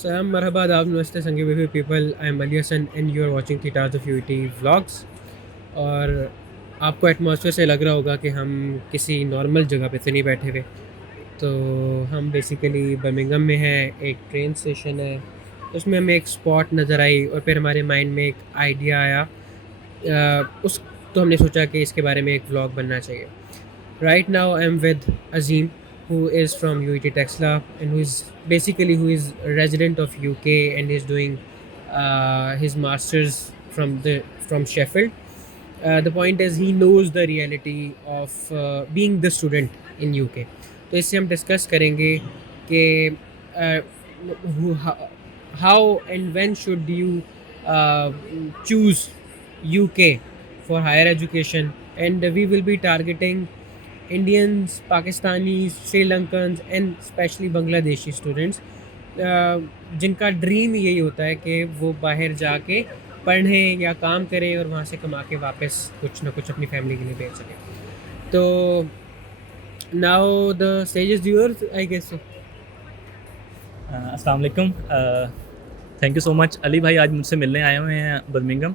Salam marhaba adab namaste sangi baby people. I am Ali Hassan and you are watching Guitars of UT vlogs. और आपको atmosphere से लग रहा होगा कि हम किसी नॉर्मल जगह पे तो नहीं बैठे हुए। तो हम बेसिकली बर्मिंघम में हैं, एक ट्रेन स्टेशन है, उसमें हमें एक स्पॉट नज़र आई और फिर हमारे माइंड में एक आइडिया आया। उस तो हमने सोचा कि इसके बारे में एक व्लॉग बनना चाहिए। Right now I'm with Azim, who is from UET Texla and who is a resident of UK and is doing his masters from Sheffield. The point is he knows the reality of being the student in UK. तो इससे हम discuss करेंगे कि how and when should you choose UK for higher education, and we will be targeting Indians, Pakistanis, Sri Lankans and specially Bangladeshi students जिनका dream यही होता है कि वो बाहर जाके पढ़ें या काम करें और वहाँ से कमा के वापस कुछ ना कुछ अपनी फैमिली के लिए भेज सकें। तो now the stage is yours I guess. अस्सलाम वालेकुम। Thank you so much. Ali भाई आज मुझसे मिलने आए हुए हैं बर्मिंघम।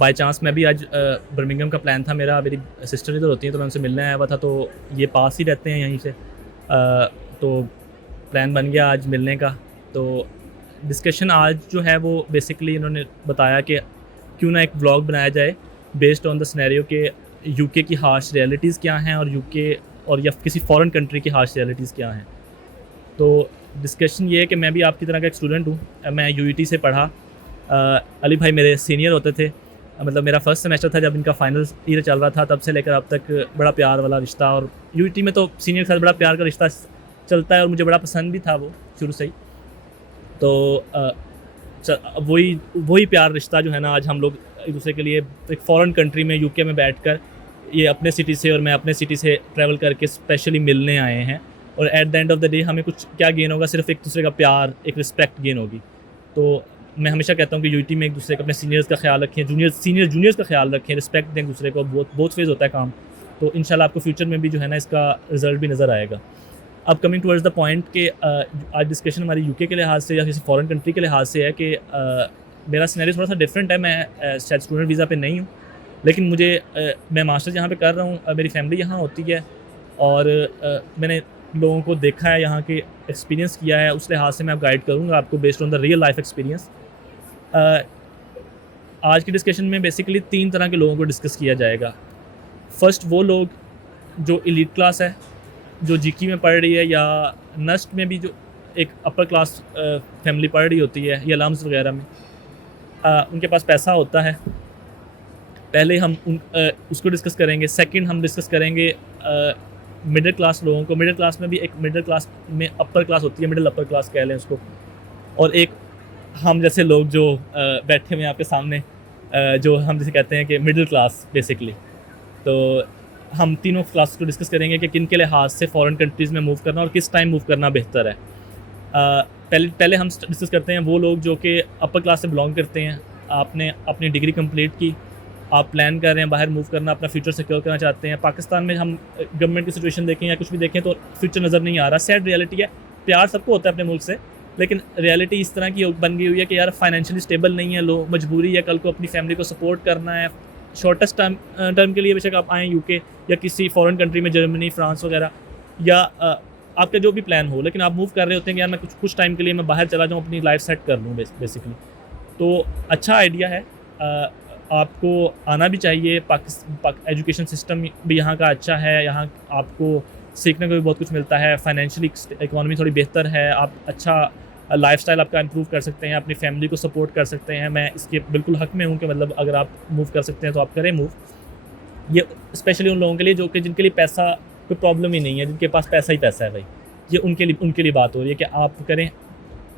बाय चांस मैं भी आज बर्मिंघम का प्लान था मेरा, मेरी सिस्टर इधर होती हैं तो मैं उनसे मिलने आया हुआ था, तो ये पास ही रहते हैं यहीं से। तो प्लान बन गया आज मिलने का। तो डिस्कशन आज जो है वो बेसिकली इन्होंने बताया कि क्यों ना एक व्लॉग बनाया जाए बेस्ड ऑन द सिनेरियो के यूके की हार्श रियलिटीज़ क्या हैं और यूके और या किसी फॉरेन कंट्री की हार्श रियलिटीज़ क्या हैं। तो डिस्कशन ये है कि मैं भी आपकी तरह का एक स्टूडेंट हूँ, मैं यूईटी से पढ़ा। अली भाई मेरे सीनियर होते थे, मतलब मेरा फर्स्ट सेमेस्टर था जब इनका फाइनल ईयर चल रहा था, तब से लेकर अब तक बड़ा प्यार वाला रिश्ता। और यूईटी में तो सीनियर के साथ बड़ा प्यार का रिश्ता चलता है और मुझे बड़ा पसंद भी था वो शुरू से ही। तो वही प्यार रिश्ता जो है ना, आज हम लोग एक दूसरे के लिए एक फ़ॉरेन कंट्री में यूके में बैठकर ये अपने सिटी से और मैं अपने सिटी से ट्रैवल करके स्पेशली मिलने आए हैं। और at the end of the day हमें कुछ क्या गेन होगा, सिर्फ एक दूसरे का प्यार, एक रिस्पेक्ट गेन होगी। तो मैं हमेशा कहता हूँ कि यूटी में एक दूसरे को अपने सीनियर्स का ख्याल रखें, जूनियर्स का ख्याल रखें, रिस्पेक्ट दें एक दूसरे को। बहुत फेज़ होता है काम। तो इंशाल्लाह आपको फ्यूचर में भी जो है ना इसका रिज़ल्ट भी नज़र आएगा। अब कमिंग टुवर्ड्स द पॉइंट कि आज डिस्कशन हमारी यूके के लिहाज से या किसी फॉरेन कंट्री के लिहाज से है कि मेरा सिनेरियो थोड़ा सा डिफरेंट है। मैं शायद स्टूडेंट वीज़ा पे नहीं हूँ, लेकिन मैं मास्टर्स यहाँ पे कर रहा हूँ, मेरी फैमिली यहाँ होती है और मैंने लोगों को देखा है, यहाँ के एक्सपीरियंस किया है, उस लिहाज से मैं गाइड करूँगा आपको based on the real life experience. आज की डिस्कशन में बेसिकली 3 तरह के लोगों को डिस्कस किया जाएगा। फर्स्ट वो लोग जो एलीट क्लास है, जो जीकी में पढ़ रही है या नस्ट में भी जो एक अपर क्लास फैमिली पढ़ रही होती है या लम्स वगैरह में, उनके पास पैसा होता है। पहले हम उसको डिस्कस करेंगे। सेकंड हम डिस्कस करेंगे मिडिल क्लास लोगों को। मिडिल क्लास में भी एक मिडिल क्लास में अपर क्लास होती है, मिडिल अपर क्लास कह लें उसको, और एक हम जैसे लोग जो बैठे हुए हैं आपके सामने, जो हम जैसे कहते हैं कि मिडिल क्लास बेसिकली। तो हम तीनों क्लास को डिस्कस करेंगे कि किन के लिहाज से फ़ॉरेन कंट्रीज़ में मूव करना और किस टाइम मूव करना बेहतर है। पहले हम डिस्कस करते हैं वो लोग जो कि अपर क्लास से बिलोंग करते हैं। आपने अपनी डिग्री कंप्लीट की, आप प्लान कर रहे हैं बाहर मूव करना, अपना फ्यूचर सिक्योर करना चाहते हैं। पाकिस्तान में हम गवर्नमेंट की सिचुएशन देखें या कुछ भी देखें तो फ्यूचर नज़र नहीं आ रहा। सैड रियलिटी है। प्यार सबको होता है अपने मुल्क से, लेकिन रियलिटी इस तरह की बन गई हुई है कि यार फाइनेंशियली स्टेबल नहीं है लोग, मजबूरी है कल को अपनी फैमिली को सपोर्ट करना है। शॉर्टेस्ट टर्म के लिए बेशक आप आएँ यूके या किसी फॉरेन कंट्री में, जर्मनी, फ्रांस वगैरह, या आपका जो भी प्लान हो, लेकिन आप मूव कर रहे होते हैं कि यार मैं कुछ टाइम के लिए मैं बाहर चला जाऊँ, अपनी लाइफ सेट कर लूँ बेसिकली। तो अच्छा आइडिया है, आपको आना भी चाहिए। एजुकेशन सिस्टम भी यहाँ का अच्छा है, यहाँ आपको सीखने को भी बहुत कुछ मिलता है। फाइनेंशियली इकोनॉमी थोड़ी बेहतर है, आप अच्छा लाइफस्टाइल आपका इंप्रूव कर सकते हैं, अपनी फैमिली को सपोर्ट कर सकते हैं। मैं इसके बिल्कुल हक में हूँ कि मतलब अगर आप मूव कर सकते हैं तो आप करें मूव। ये स्पेशली उन लोगों के लिए जो कि जिनके लिए पैसा कोई प्रॉब्लम ही नहीं है, जिनके पास पैसा ही पैसा है भाई, ये उनके लिए बात हो रही है कि आप करें।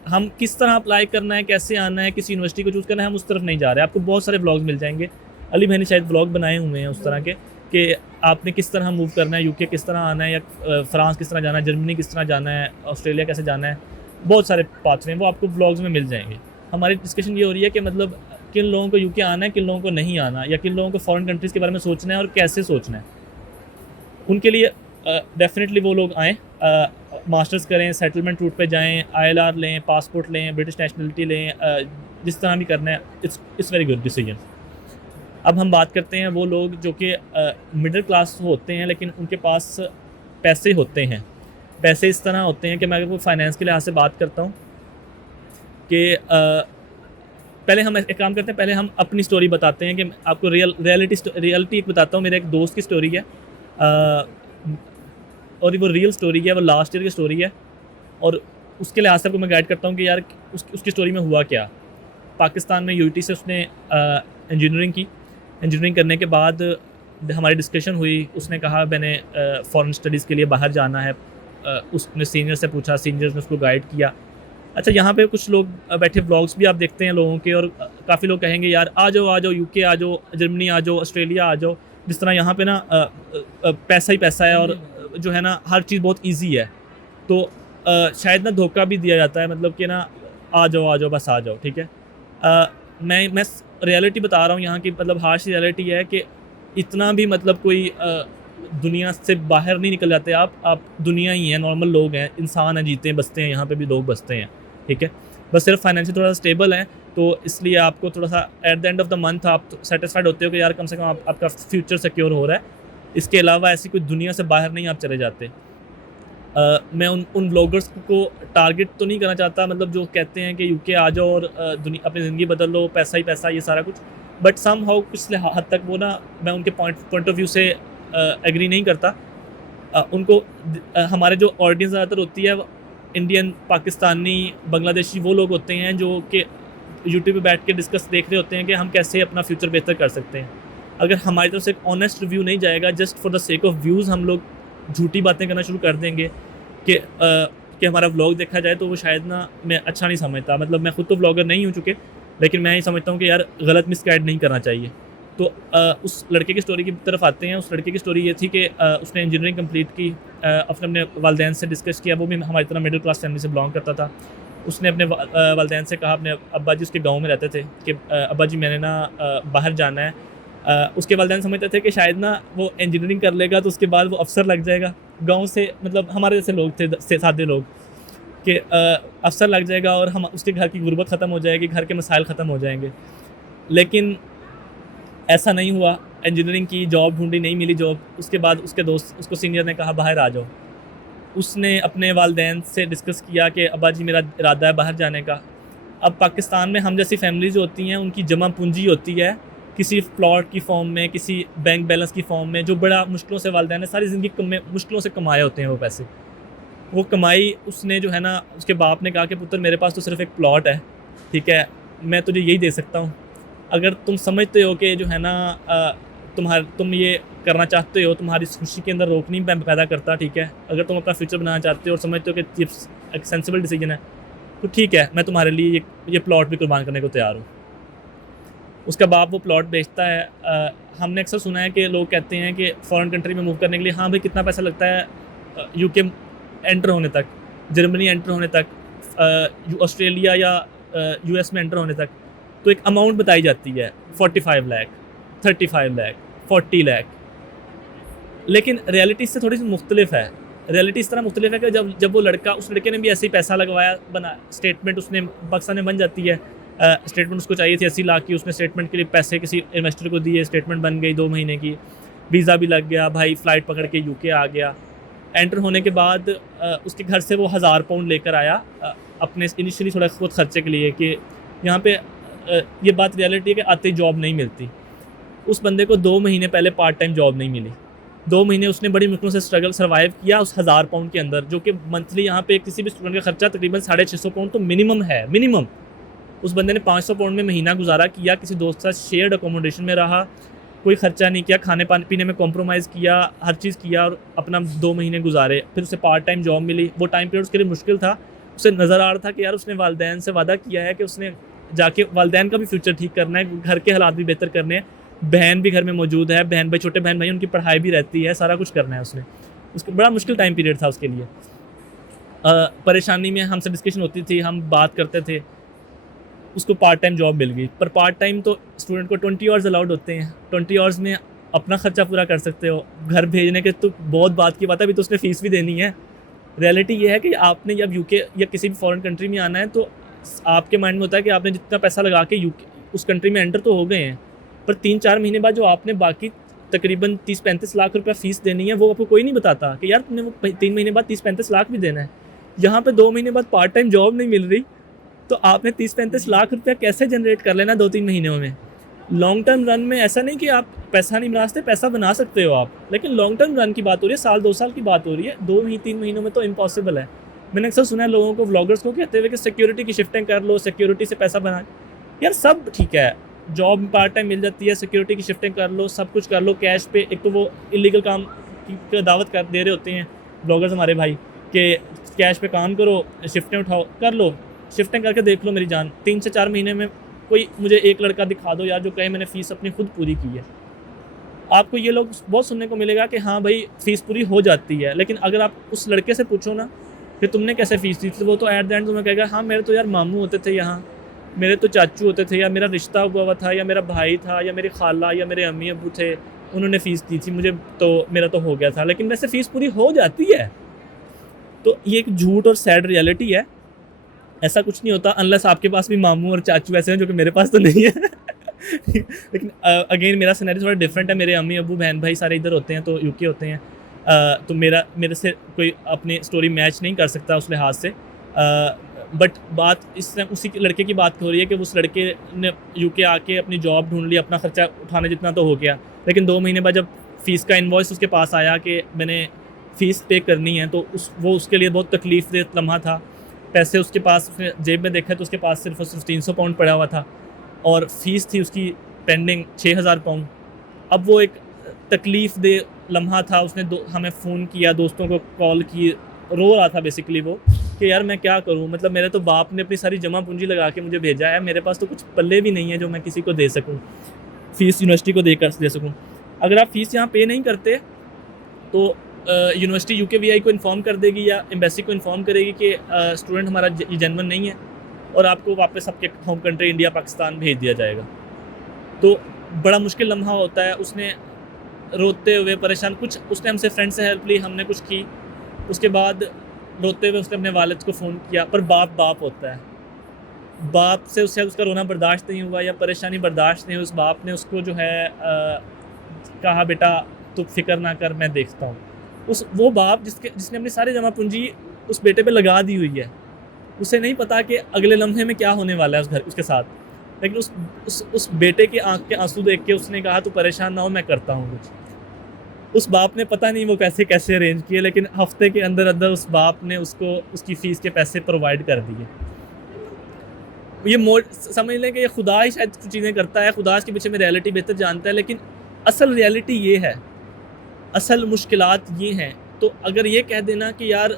हम किस तरह अप्लाई करना है, कैसे आना है, किसी यूनिवर्सिटी को चूज़ करना है, हम उस तरफ नहीं जा रहे। आपको बहुत सारे व्लॉग्स मिल जाएंगे। अली भाई ने शायद व्लॉग बनाए हुए हैं उस तरह के कि आपने किस तरह मूव करना है, यूके किस तरह आना है, या फ्रांस किस तरह जाना है, जर्मनी किस तरह जाना है, ऑस्ट्रेलिया कैसे जाना है। बहुत सारे पाथवे हैं, वो आपको व्लॉग्स में मिल जाएंगे। हमारी डिस्कशन ये हो रही है कि मतलब किन लोगों को यूके आना है, किन लोगों को नहीं आना, या किन लोगों को फॉरेन कंट्रीज़ के बारे में सोचना है और कैसे सोचना है। उनके लिए डेफिनेटली वो लोग आएँ, मास्टर्स करें, सेटलमेंट रूट पे जाएँ, ILR लें, पासपोर्ट लें, ब्रिटिश नेशनलिटी लें, जिस तरह भी करना है, इट्स वेरी गुड डिसीजन। अब हम बात करते हैं वो लोग जो कि मिडिल क्लास होते हैं लेकिन उनके पास पैसे होते हैं। पैसे इस तरह होते हैं कि मैं अगर कोई फाइनेंस के लिहाज से बात करता हूँ कि पहले हम एक काम करते हैं, पहले हम अपनी स्टोरी बताते हैं कि आपको रियलिटी एक बताता हूँ। मेरे एक दोस्त की स्टोरी है, और वो रियल स्टोरी है, वो लास्ट ईयर की स्टोरी है, और उसके लिहाज से आपको मैं गाइड करता हूँ कि यार उसकी स्टोरी में हुआ क्या। पाकिस्तान में UT से उसने इंजीनियरिंग की। इंजीनियरिंग करने के बाद हमारी डिस्कशन हुई, उसने कहा मैंने फॉरेन स्टडीज़ के लिए बाहर जाना है। उसने सीनियर से पूछा, सीनियर्स ने उसको गाइड किया। अच्छा, यहाँ पे कुछ लोग बैठे व्लॉग्स भी आप देखते हैं लोगों के, और काफ़ी लोग कहेंगे यार आ जाओ UK आ जाओ, जर्मनी आ जाओ, ऑस्ट्रेलिया आ जाओ। जिस तरह यहाँ पे ना पैसा ही पैसा है, और जो है ना हर चीज़ बहुत ईजी है। तो शायद ना धोखा भी दिया जाता है, मतलब कि ना आ जाओ बस आ जाओ, ठीक है। मैं रियलिटी बता रहा हूँ यहाँ की, मतलब हार्श रियलिटी है कि इतना भी मतलब कोई दुनिया से बाहर नहीं निकल जाते आप दुनिया ही है, नॉर्मल लोग हैं, इंसान हैं, जीते हैं, बसते हैं, यहाँ पे भी लोग बसते हैं, ठीक है। बस सिर्फ फाइनेंशियल थोड़ा सा स्टेबल है, तो इसलिए आपको थोड़ा सा at the end of the month आप सेटिस्फाइड होते हो कि यार कम से कम आपका फ्यूचर सिक्योर हो रहा है। इसके अलावा ऐसी कोई दुनिया से बाहर नहीं आप चले जाते। मैं उन ब्लॉगर्स को टारगेट तो नहीं करना चाहता, मतलब जो कहते हैं कि UK आ जाओ और अपनी ज़िंदगी बदल लो, पैसा ही पैसा, ये सारा कुछ। बट सम हाउ कुछ हद तक वो ना, मैं उनके पॉइंट ऑफ व्यू से एग्री नहीं करता। उनको हमारे जो ऑडियंस ज़्यादातर होती है वो इंडियन, पाकिस्तानी, बांग्लादेशी वो लोग होते हैं जो कि यूट्यूब पे बैठ के डिस्कस देख रहे होते हैं कि हम कैसे अपना फ्यूचर बेहतर कर सकते हैं। अगर हमारी तरफ से एक ऑनेस्ट रिव्यू नहीं जाएगा, just for the sake of views हम लोग झूठी बातें करना शुरू कर देंगे कि हमारा व्लॉग देखा जाए, तो वो शायद ना मैं अच्छा नहीं समझता। मतलब मैं खुद तो व्लॉगर नहीं हूँ चुके, लेकिन मैं ये समझता हूँ कि यार गलत मिसगाइड नहीं करना चाहिए। तो उस लड़के की स्टोरी की तरफ आते हैं। उस लड़के की स्टोरी ये थी कि उसने इंजीनियरिंग कंप्लीट की, अपने वालदैन से डिस्कस किया, वो भी हमारी तरह मिडिल क्लास फैमिली से बिलोंग करता था। उसने अपने वालदैन से कहा, अपने अब्बा जी उसके गाँव में रहते थे, कि अब्बा जी मैंने ना बाहर जाना है। उसके वालदैन समझते थे कि शायद ना वो इंजीनियरिंग कर लेगा तो उसके बाद वो अफसर लग जाएगा। गाँव से, मतलब हमारे जैसे लोग थे, सादे लोग, कि अफसर लग जाएगा और हम उसके घर की गुर्बत ख़त्म हो जाएगी, घर के मसाइल ख़त्म हो जाएंगे। लेकिन ऐसा नहीं हुआ। इंजीनियरिंग की, जॉब ढूंढी, नहीं मिली जॉब। उसके बाद उसके दोस्त, उसको सीनियर ने कहा बाहर आ जाओ। उसने अपने वालदैन से डिस्कस किया कि अब्बा जी मेरा इरादा है बाहर जाने का। अब पाकिस्तान में हम जैसी फैमिलीज़ होती हैं, उनकी जमा पूंजी होती है किसी प्लॉट की फॉर्म में, किसी बैंक बैलेंस की फॉर्म में, जो बड़ा मुश्किलों से वालदैन ने सारी ज़िंदगी मुश्किलों से कमाए होते हैं वो पैसे। वो कमाई उसने जो है ना, उसके बाप ने कहा कि पुत्र मेरे पास तो सिर्फ एक प्लॉट है, ठीक है, मैं तुझे यही दे सकता हूँ। अगर तुम समझते हो कि जो है ना तुम ये करना चाहते हो, तुम्हारी खुशी के अंदर रोक नहीं पैदा करता, ठीक है, अगर तुम अपना फ्यूचर बनाना चाहते हो और समझते हो कि ये एक सेंसिबल डिसीजन है, तो ठीक है, मैं तुम्हारे लिए ये प्लॉट भी कुर्बान करने को तैयार हूँ। उसका बाप वो प्लॉट बेचता है। हमने अक्सर सुना है कि लोग कहते हैं कि फ़ॉरेन कंट्री में मूव करने के लिए, हाँ भाई कितना पैसा लगता है UK एंटर होने तक, जर्मनी एंटर होने तक, ऑस्ट्रेलिया या US में एंटर होने तक। तो एक अमाउंट बताई जाती है 45 लाख, 35 लाख, 40 लाख। लेकिन रियलिटी इससे थोड़ी सी मुख्तलिफ है। रियलिटी इस तरह मुख्तलिफ है कि जब वो लड़का, उस लड़के ने भी ऐसे ही पैसा लगवाया, बना स्टेटमेंट उसने पाकिस्तान में बन जाती है। स्टेटमेंट उसको चाहिए थी 80 लाख की, उसने स्टेटमेंट के लिए पैसे किसी इन्वेस्टर को दिए, स्टेटमेंट बन गई 2 महीने की, वीज़ा भी लग गया, भाई फ़्लाइट पकड़ के UK आ गया। एंटर होने के बाद उसके घर से वो 1000 पाउंड लेकर आया अपने इनिशियली थोड़ा खुद खर्चे के लिए, कि यहाँ पे ये बात रियलिटी है कि आते ही जॉब नहीं मिलती। उस बंदे को 2 महीने पहले पार्ट टाइम जॉब नहीं मिली। 2 महीने उसने बड़ी मुश्किलों से सर्वाइव किया उस 1000 पाउंड के अंदर, जो कि मंथली यहाँ पे किसी भी स्टूडेंट का खर्चा तकरीबन 650 पाउंड तो मिनिमम है, मिनिमम। उस बंदे ने 500 पाउंड में महीना गुजारा किया, किसी दोस्त के साथ शेयर्ड अकोमोडेशन में रहा, कोई ख़र्चा नहीं किया, खाने पीने में कॉम्प्रोमाइज़ किया, हर चीज़ किया और अपना 2 महीने गुजारे। फिर उसे पार्ट टाइम जॉब मिली। वो टाइम पीरियड उसके लिए मुश्किल था। उसे नज़र आ रहा था कि यार उसने वालदैन से वादा किया है कि उसने जाके वालदैन का भी फ्यूचर ठीक करना है, घर के हालात भी बेहतर करने हैं, बहन भी घर में मौजूद है, बहन भाई, छोटे बहन भाई, उनकी पढ़ाई भी रहती है, सारा कुछ करना है उसने। उसको बड़ा मुश्किल टाइम पीरियड था उसके लिए। परेशानी में हमसे डिस्कशन होती थी, हम बात करते थे। उसको पार्ट टाइम जॉब मिल गई, पर पार्ट टाइम तो स्टूडेंट को 20 आवर्स अलाउड होते हैं। 20 आवर्स में अपना खर्चा पूरा कर सकते हो। घर भेजने के तो बहुत बात की बात है, अभी तो उसने फ़ीस भी देनी है। रियलिटी ये है कि आपने जब यूके या किसी भी फॉरेन कंट्री में आना है तो आपके माइंड में होता है कि आपने जितना पैसा लगा के यूके उस कंट्री में एंटर तो हो गए हैं, पर 3-4 महीने बाद जो आपने बाकी तकरीबन 30-35 लाख रुपया फ़ीस देनी है, वो आपको कोई नहीं बताता कि यार तुमने वो 3 महीने बाद 30-35 लाख भी देना है। यहाँ पे 2 महीने बाद पार्ट टाइम जॉब नहीं मिल रही, तो आपने 30-35 लाख रुपया कैसे जनरेट कर लेना 2-3 महीनों में। लॉन्ग टर्म रन में ऐसा नहीं कि आप पैसा नहीं बना सकते, पैसा बना सकते हो आप, लेकिन लॉन्ग टर्म रन की बात हो रही है, साल 2 साल की बात हो रही है, 2-3 महीनों में तो इम्पॉसिबल है। मैंने अक्सर सुना है लोगों को, व्लॉगर्स को कहते हुए कि सिक्योरिटी की शिफ्टिंग कर लो, सिक्योरिटी से पैसा बना। यार सब ठीक है, जॉब पार्ट टाइम मिल जाती है, सिक्योरिटी की शिफ्टिंग कर लो, सब कुछ कर लो कैश पे। एक तो वो इलीगल काम की दावत कर दे रहे होते हैं ब्लॉगर्स हमारे भाई कि कैश पे काम करो, शिफ्टें उठाओ, कर लो, शिफ्टिंग करके देख लो मेरी जान। 3 से 4 महीने में कोई मुझे एक लड़का दिखा दो यार जो कहे मैंने फ़ीस अपनी खुद पूरी की है। आपको ये लोग बहुत सुनने को मिलेगा कि हाँ भाई फ़ीस पूरी हो जाती है, लेकिन अगर आप उस लड़के से पूछो ना कि तुमने कैसे फ़ीस दी थी, वो तो एट द एंड तुम्हें कहेगा हाँ मेरे तो यार मामू होते थे यहाँ, मेरे तो चाचू होते थे, या मेरा रिश्ता हुआ था, या मेरा भाई था, या मेरी खाला या मेरे अम्मी अबू थे, उन्होंने फ़ीस दी थी मुझे, तो मेरा तो हो गया था। लेकिन वैसे फ़ीस पूरी हो जाती है। तो ये एक झूठ और सैड रियलिटी है। ऐसा कुछ नहीं होता अनलेस आपके पास भी मामू और चाचू ऐसे हैं, जो कि मेरे पास तो नहीं है। लेकिन अगेन मेरा सिनेरियो थोड़ा डिफरेंट है। मेरे अम्मी अबू बहन भाई सारे इधर होते हैं, तो यूके होते हैं। तो मेरे से कोई अपनी स्टोरी मैच नहीं कर सकता उस लिहाज से। बट बात इस उसी लड़के की बात हो रही है कि उस लड़के ने यूके आके अपनी जॉब ढूंढ ली, अपना खर्चा उठाने जितना तो हो गया, लेकिन 2 महीने बाद जब फ़ीस का इन्वॉइस उसके पास आया कि मैंने फ़ीस पे करनी है, तो वो उसके लिए बहुत तकलीफ़देह लम्हा था। पैसे उसके पास, उसने जेब में देखा तो उसके पास सिर्फ 300 पाउंड पड़ा हुआ था और फ़ीस थी उसकी पेंडिंग 6000 पाउंड। अब वो एक तकलीफ़देह लम्हा था। उसने हमें फ़ोन किया, दोस्तों को कॉल की, रो रहा था बेसिकली वो कि यार मैं क्या करूं, मतलब मेरे तो बाप ने अपनी सारी जमा पूंजी लगा के मुझे भेजा है, मेरे पास तो कुछ पल्ले भी नहीं है जो मैं किसी को दे सकूं, फ़ीस यूनिवर्सिटी को दे सकूं। अगर आप फ़ीस यहाँ पे नहीं करते तो यूनिवर्सिटी यूकेवीआई को इन्फॉर्म कर देगी या एम्बेसी को इन्फॉर्म करेगी कि स्टूडेंट हमारा जेन्युइन नहीं है, और आपको वापस आपके होम कंट्री इंडिया पाकिस्तान भेज दिया जाएगा। तो बड़ा मुश्किल लम्हा होता है। उसने रोते हुए परेशान, कुछ उसने हमसे फ्रेंड से हेल्प ली, हमने कुछ की, उसके बाद रोते हुए उसने अपने वालिद को फ़ोन किया। पर बाप होता है, बाप से उससे उसका रोना बर्दाश्त नहीं हुआ या परेशानी बर्दाश्त नहीं हुई। उस बाप ने उसको जो है कहा बेटा तू फिक्र ना कर, मैं देखता हूँ। वो बाप जिसने अपनी सारी जमा पूंजी उस बेटे पे लगा दी हुई है, उसे नहीं पता कि अगले लम्हे में क्या होने वाला है उसके साथ। लेकिन उस बेटे की आँख के आंसू देख के उसने कहा तू परेशान ना हो, मैं करता हूँ कुछ। उस बाप ने पता नहीं वो पैसे कैसे अरेंज किए, लेकिन हफ्ते के अंदर अंदर उस बाप ने उसको उसकी फ़ीस के पैसे प्रोवाइड कर दिए। ये समझ लें कि ये खुदा ही शायद कुछ चीज़ें करता है, खुदा इसके पीछे में रियलिटी बेहतर जानता है। लेकिन असल रियलिटी ये है, असल मुश्किलात ये हैं। तो अगर ये कह देना कि यार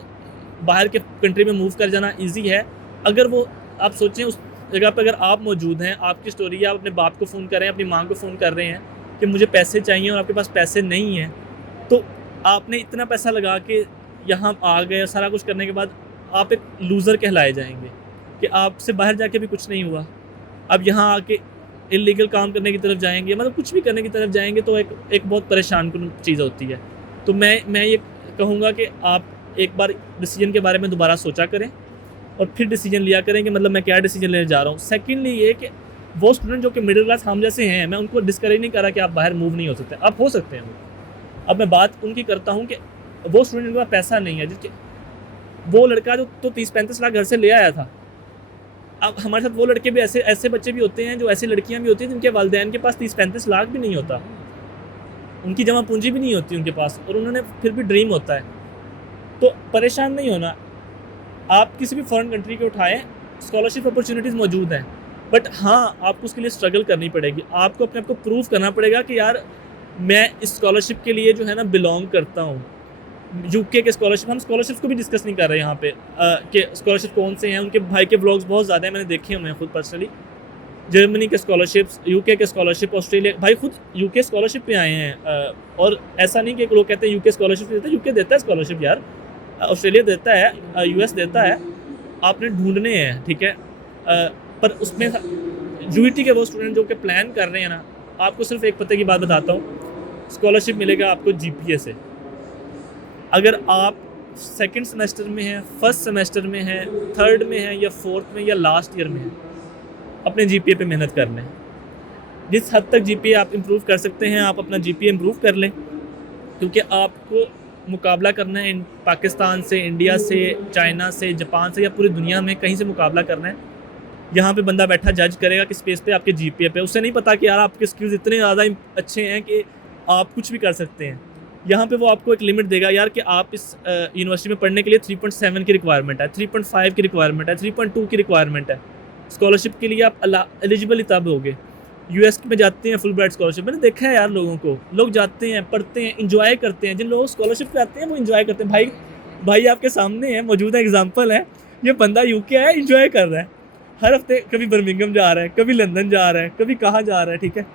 बाहर के कंट्री में मूव कर जाना इजी है, अगर वो आप सोचें उस जगह पर अगर आप मौजूद हैं, आपकी स्टोरी है, आप अपने बाप को फ़ोन कर रहे हैं, अपनी माँ को फ़ोन कर रहे हैं कि मुझे पैसे चाहिए और आपके पास पैसे नहीं हैं, तो आपने इतना पैसा लगा के यहाँ आ गए, सारा कुछ करने के बाद आप एक लूज़र कहलाए जाएंगे कि आपसे बाहर जाके भी कुछ नहीं हुआ। अब यहाँ आके इलीगल काम करने की तरफ जाएंगे, मतलब कुछ भी करने की तरफ जाएंगे, तो एक बहुत परेशान कुन चीज़ होती है। तो मैं ये कहूँगा कि आप एक बार डिसीजन के बारे में दोबारा सोचा करें और फिर डिसीजन लिया करें कि मतलब मैं क्या डिसीजन लेने जा रहा हूँ। सेकेंडली ये कि वो स्टूडेंट जो कि मिडिल क्लास हम जैसे हैं, मैं उनको डिस्करेज नहीं कर रहा कि आप बाहर मूव नहीं हो सकते, आप हो सकते हैं। अब मैं बात उनकी करता हूँ कि वो स्टूडेंट के पास पैसा नहीं है, जिसके वो लड़का जो तो 30-35 लाख घर से ले आया था। अब हमारे साथ वो लड़के भी ऐसे बच्चे भी होते हैं, जो ऐसी लड़कियां भी होती हैं जिनके वालिदैन के पास 30-35 लाख भी नहीं होता, उनकी जमा पूंजी भी नहीं होती उनके पास, और उन्होंने फिर भी ड्रीम होता है। तो परेशान नहीं होना, आप किसी भी फॉरेन कंट्री के उठाएं, स्कॉलरशिप अपॉर्चुनिटीज़ मौजूद हैं, बट हाँ आपको उसके लिए स्ट्रगल करनी पड़ेगी। आपको अपने आप को प्रूव करना पड़ेगा कि यार मैं इस स्कॉलरशिप के लिए जो है ना बिलोंग करता हूँ। यूके के स्कॉलरशिप, हम स्कॉलरशिप को भी डिस्कस नहीं कर रहे यहाँ पे कि स्कॉलरशिप कौन से हैं। उनके भाई के व्लॉग्स बहुत ज़्यादा हैं, मैंने देखे हुए हैं खुद पर्सनली। जर्मनी के स्कॉलरशिप्स, यूके के स्कॉलरशिप, ऑस्ट्रेलिया, भाई खुद यूके स्कॉलरशिप पे आए हैं। और ऐसा नहीं कि लोग कहते हैं यूके स्कॉलरशिप देता है, यूके देता है स्कॉलरशिप यार, ऑस्ट्रेलिया देता है, यूएस देता है, आपने ढूंढने हैं, ठीक है। पर उसमें यूईटी के वो स्टूडेंट जो कि प्लान कर रहे हैं ना, आपको सिर्फ एक पते की बात बताता हूँ, स्कॉलरशिप मिलेगा आपको जीपीए से। अगर आप सेकंड सेमेस्टर में हैं, फर्स्ट सेमेस्टर में हैं, थर्ड में हैं या फोर्थ में या लास्ट ईयर में हैं, अपने जीपीए पे मेहनत कर लें। जिस हद तक जीपीए आप इम्प्रूव कर सकते हैं आप अपना जीपीए इम्प्रूव कर लें, क्योंकि आपको मुकाबला करना है पाकिस्तान से, इंडिया से, चाइना से, जापान से या पूरी दुनिया में कहीं से मुकाबला करना है। यहाँ पे बंदा बैठा जज करेगा किस पेस पे, आपके जीपीए पे। उसे नहीं पता कि यार आपके स्किल्स इतने ज़्यादा अच्छे हैं कि आप कुछ भी कर सकते हैं। यहाँ पे वो आपको एक लिमिट देगा यार कि आप इस यूनिवर्सिटी में पढ़ने के लिए 3.7 की रिक्वायरमेंट है, 3.5 की रिक्वायरमेंट है, 3.2 की रिक्वायरमेंट है। स्कॉलरशिप के लिए आप एलिजिबल तब होगे। यूएस में जाते हैं फुल ब्राइट स्कॉलरशिप, मैंने देखा है यार लोगों को, लोग जाते हैं, पढ़ते हैं, इंजॉय करते हैं। जिन लोग स्कॉलरशिप पे आते हैं वो इंजॉय करते हैं। भाई आपके सामने है, मौजूदा एग्जांपल है। ये बंदा यूके है, इंजॉय कर रहा है, हर हफ्ते कभी बर्मिंघम जा रहा है, कभी लंदन जा रहा है, कभी कहाँ जा रहा है, ठीक है।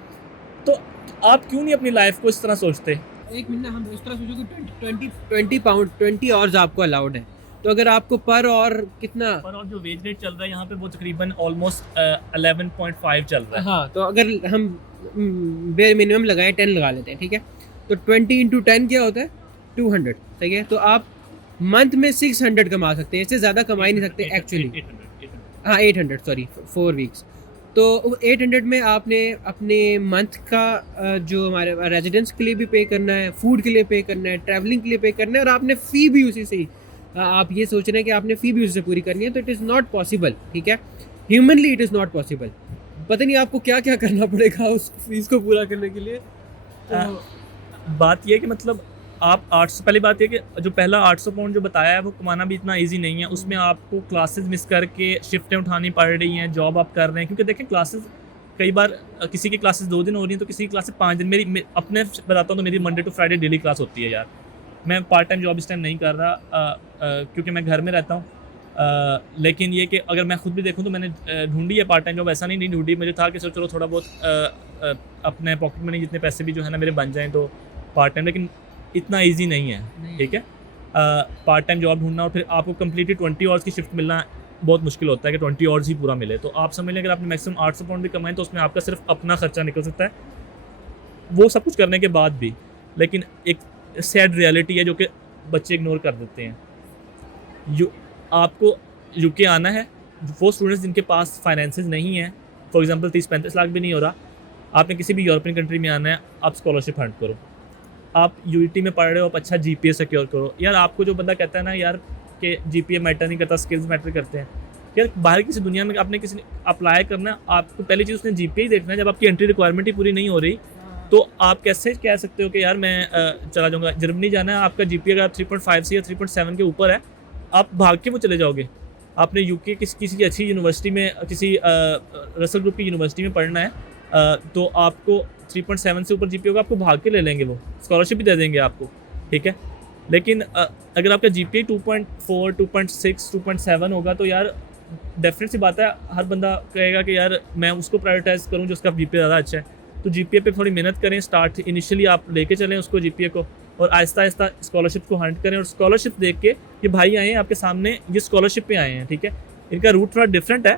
तो आप क्यों नहीं अपनी लाइफ को इस तरह सोचते? एक मिनट, हम इस तरह सोचो कि 20 पाउंड 20 आवर्स आपको अलाउड है, तो अगर आपको पर और कितना पर और जो वेज रेट चल रहा है यहाँ पे वो तकरीबन ऑलमोस्ट 11.5 चल रहा है। हाँ, तो अगर हम बेयर मिनिमम लगाएं 10 लगा लेते हैं, ठीक है, तो 20 इंटू 10 क्या होता है? 200, सही है। तो आप मंथ में 600 कमा सकते हैं, इससे ज़्यादा कमा ही नहीं सकते एक्चुअली। हाँ 800, सॉरी 4 वीक्स। तो 800 में आपने अपने मंथ का जो हमारे रेजिडेंस के लिए भी पे करना है, फूड के लिए पे करना है, ट्रैवलिंग के लिए पे करना है, और आपने फ़ी भी उसी से ही आप ये सोच रहे हैं कि आपने फ़ी भी उसी से पूरी करनी है, तो इट इज़ नॉट पॉसिबल, ठीक है। Humanly it is not possible. पता नहीं आपको क्या क्या करना पड़ेगा उस फीस को पूरा करने के लिए। तो बात ये है कि मतलब आप 800, पहली बात ये कि जो पहला 800 पाउंड जो बताया है वो कमाना भी इतना इजी नहीं है। उसमें आपको क्लासेस मिस करके शिफ्टें उठानी पड़ रही हैं, जॉब आप कर रहे हैं। क्योंकि देखें क्लासेस कई बार किसी की क्लासेस 2 दिन हो रही हैं तो किसी की क्लासेस 5 दिन। मेरी अपने बताता हूँ तो मेरी Monday to Friday daily class होती है यार। मैं पार्ट टाइम जॉब इस टाइम नहीं कर रहा क्योंकि मैं घर में रहता हूँ। लेकिन ये कि अगर मैं खुद भी देखूँ तो मैंने ढूंढी है पार्ट टाइम जॉब, ऐसा नहीं ढूंढी। मुझे था कि चलो थोड़ा बहुत अपने पॉकेट मनी जितने पैसे भी जो है ना मेरे बन जाएँ तो पार्ट टाइम, लेकिन इतना ईजी नहीं है, ठीक है। पार्ट टाइम जॉब ढूंढना और फिर आपको कम्प्लीटली 20 आवर्स की शिफ्ट मिलना बहुत मुश्किल होता है कि 20 आवर्स ही पूरा मिले। तो आप समझ लें अगर आपने मैक्सिमम 800 पाउंड भी कमाएं तो उसमें आपका सिर्फ अपना खर्चा निकल सकता है, वो सब कुछ करने के बाद भी। लेकिन एक सैड रियलिटी है जो कि बच्चे इग्नोर कर देते हैं। आपको यूके आना है, वो स्टूडेंट्स जिनके पास फाइनेंसेस नहीं है, फॉर एग्जांपल 30-35 लाख भी नहीं हो रहा, आपने किसी भी यूरोपियन कंट्री में आना है, आप स्कॉलरशिप हंट करो। आप यूईटी में पढ़ रहे हो, आप अच्छा जीपीए सिक्योर करो। यार आपको जो बंदा कहता है ना यार कि जीपीए मैटर नहीं करता, स्किल्स मैटर करते हैं, यार बाहर किसी दुनिया में आपने किसी ने अप्लाई करना, आपको पहली चीज़ उसने जीपीए ही देखना है। जब आपकी एंट्री रिक्वायरमेंट ही पूरी नहीं हो रही तो आप कैसे कह सकते हो कि यार मैं चला जाऊँगा। जर्मनी जाना है, आपका जीपीए अगर 3.5 से या 3.7 के ऊपर है, आप भाग के वो चले जाओगे। आपने यूके किसी अच्छी यूनिवर्सिटी में, किसी रसल ग्रुप की यूनिवर्सिटी में पढ़ना है तो आपको 3.7 से ऊपर जीपीए होगा, आपको भाग के ले लेंगे, वो स्कॉलरशिप भी दे देंगे आपको, ठीक है। लेकिन अगर आपका जीपीए 2.4, 2.6, 2.7 होगा तो यार डेफिनेट सी बात है हर बंदा कहेगा कि यार मैं उसको प्रायोरिटाइज करूँ जो उसका जीपीए ज़्यादा अच्छा है। तो जीपीए पे थोड़ी मेहनत करें, स्टार्ट इनिशियली आप लेके चलें उसको जीपीए को, और आहिस्ता आहिस्ता स्कॉलरशिप को हंट करें। और स्कॉलरशिप देख के ये भाई आए हैं आपके सामने, ये स्कॉलरशिप पे आए हैं, ठीक है। इनका रूट थोड़ा डिफरेंट है,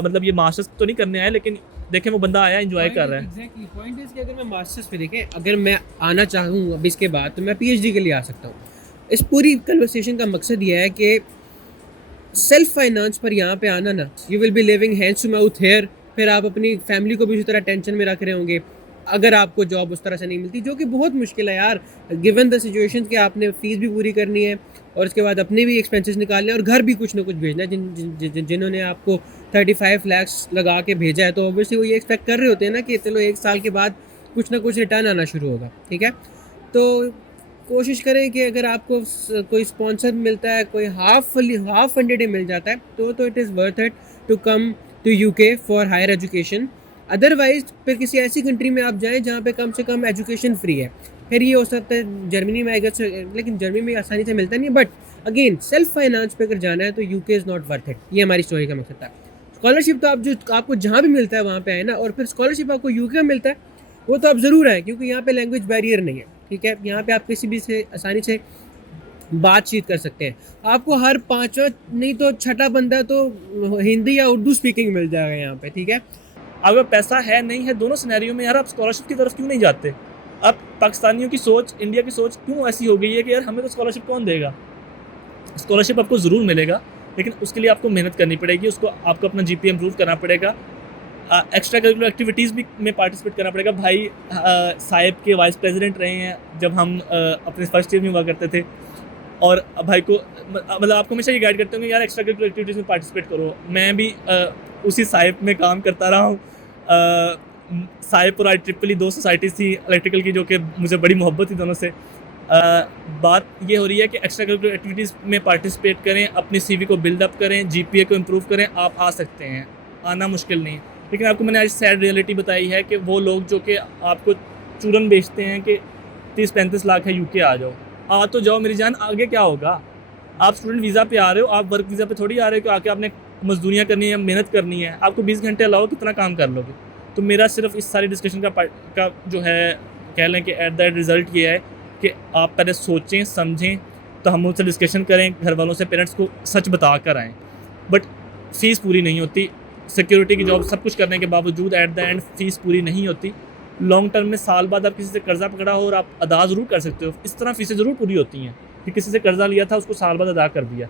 मतलब ये मास्टर्स तो नहीं करने आए, लेकिन देखें वो बंदा आया एंजॉय कर रहा है। एग्जैक्टली पॉइंट इज कि अगर मैं मास्टर्स पे देखें, अगर मैं आना चाहूँ अब इसके बाद तो मैं पीएचडी के लिए आ सकता हूँ। इस पूरी कन्वर्सेशन का मकसद ये है कि सेल्फ फाइनेंस पर यहाँ पे आना ना, you will be living hands to mouth here. फिर आप अपनी फैमिली को भी उसी तरह टेंशन में रख रहे होंगे अगर आपको जॉब उस तरह से नहीं मिलती, जो कि बहुत मुश्किल है यार, गिवन द सिचुएशन कि आपने फ़ीस भी पूरी करनी है और उसके बाद अपने भी एक्सपेंसेस निकालने हैं और घर भी कुछ ना कुछ भेजना है। जिन्होंने आपको 35 लाख लगा के भेजा है तो ऑब्वियसली वो ये एक्सपेक्ट कर रहे होते हैं ना कि चलो 1 साल के बाद कुछ ना कुछ रिटर्न आना शुरू होगा, ठीक है। तो कोशिश करें कि अगर आपको कोई स्पॉन्सर मिलता है, कोई हाफ फंडेड ही मिल जाता है तो it is worth it to come to UK for higher education. Otherwise फिर किसी ऐसी कंट्री में आप जाएं जहाँ पे कम से कम एजुकेशन फ्री है। फिर ये हो सकता है जर्मनी में आएगा, लेकिन जर्मनी में आसानी से मिलता नहीं है। बट अगेन सेल्फ फाइनेंस पे अगर जाना है तो UK is not worth it. ये हमारी स्टोरी का मकसद था। स्कॉलरशिप तो आपको जहाँ भी मिलता है वहाँ पे आए ना, और फिर स्कॉलरशिप आपको यूके में मिलता है वो तो आप ज़रूर आए, क्योंकि यहाँ पे लैंग्वेज बैरियर नहीं है, ठीक है। यहाँ पे आप किसी भी से आसानी से बातचीत कर सकते हैं। आपको हर 5वां नहीं तो 6ठा बंदा तो हिंदी या उर्दू स्पीकिंग मिल जाएगा यहाँ पे, ठीक है। अगर पैसा है नहीं है, दोनों सिनेरियो में यार आप स्कॉलरशिप की तरफ क्यों नहीं जाते? अब पाकिस्तानियों की सोच, इंडिया की सोच क्यों ऐसी हो गई है कि यार हमें तो स्कॉलरशिप कौन देगा। स्कॉलरशिप आपको ज़रूर मिलेगा, लेकिन उसके लिए आपको मेहनत करनी पड़ेगी, उसको आपको अपना जीपीए इम्प्रूव करना पड़ेगा, एक्स्ट्रा करिकुलर एक्टिविटीज़ भी में पार्टिसिपेट करना पड़ेगा। भाई साहिब के वाइस प्रेसिडेंट रहे हैं जब हम अपने फर्स्ट ईयर में हुआ करते थे, और भाई को मतलब आपको हमेशा ये गाइड करते होंगे यार एक्स्ट्रा करिकुलर एक्टिविटीज़ में पार्टिसिपेट करो। मैं भी उसी साहिब में काम करता रहा हूँ। साहिब और IEEE 2 सोसाइटीज़ थी इलेक्ट्रिकल की, जो कि मुझे बड़ी मोहब्बत थी दोनों से। बात ये हो रही है कि एक्स्ट्रा करिकुलर एक्टिविटीज़ में पार्टिसिपेट करें, अपनी CV को बिल्डअप करें, जीपीए को इम्प्रूव करें, आप आ सकते हैं, आना मुश्किल नहीं। लेकिन आपको मैंने आज सैड रियलिटी बताई है कि वो लोग जो कि आपको चूरन बेचते हैं कि 30-35 लाख है यूके आ जाओ, आ तो जाओ मेरी जान, आगे क्या होगा। आप स्टूडेंट वीज़ा पे आ रहे हो, आप वर्क वीज़ा पे थोड़ी आ रहे हो कि आके आपने मजदूरियाँ करनी है, मेहनत करनी है। आपको 20 घंटे अलाओ, कितना काम कर लोगे। तो मेरा सिर्फ इस सारी डिस्कशन का जो है कह लें कि एट द रिज़ल्ट ये है कि आप पहले सोचें समझें, तो हम उनसे डिस्कशन करें, घर वालों से, पेरेंट्स को सच बता कर आएँ। बट फ़ीस पूरी नहीं होती, सिक्योरिटी की जॉब सब कुछ करने के बावजूद एट द एंड फ़ीस पूरी नहीं होती। लॉन्ग टर्म में साल बाद आप किसी से कर्ज़ा पकड़ा हो और आप अदा ज़रूर कर सकते हो, इस तरह फ़ीसें ज़रूर पूरी होती हैं कि किसी से कर्ज़ा लिया था उसको साल बाद अदा कर दिया,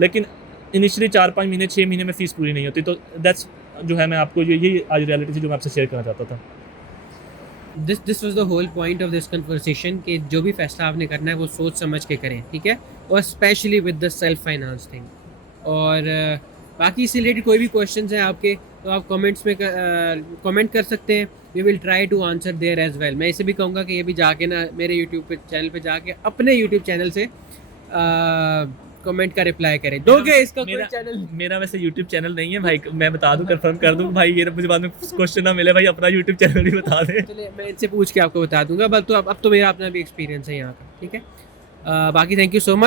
लेकिन इनिशियली 4-5 महीने 6 महीने में फ़ीस पूरी नहीं होती। तो दैट्स जो है, मैं आपको यही आज रियलिटी थी जो मैं आपसे शेयर करना चाहता था। This was the whole point of this conversation कि जो भी फैसला आपने करना है वो सोच समझ के करें, ठीक है, और specially with the self finance thing. और बाकी इससे रिलेटेड कोई भी क्वेश्चंस हैं आपके, तो आप कमेंट्स में कमेंट कर सकते हैं। We will try to answer there as well. मैं इसे भी कहूँगा कि ये भी जाके ना मेरे यूट्यूब चैनल पे जाके अपने यूट्यूब चैनल से कमेंट का रिप्लाई करें। दोगे इसका कोई चैनल? मेरा वैसे यूट्यूब चैनल नहीं है भाई, मैं बता दूं, कंफर्म कर दूं भाई, ये मुझे बाद में क्वेश्चन ना मिले भाई, अपना यूट्यूब चैनल ही बता दे। चलिए मैं इनसे पूछ के आपको बता दूंगा, बट तो अब तो मेरा अपना भी एक्सपीरियंस है यहाँ का, ठीक है। बाकी थैंक यू सो मच।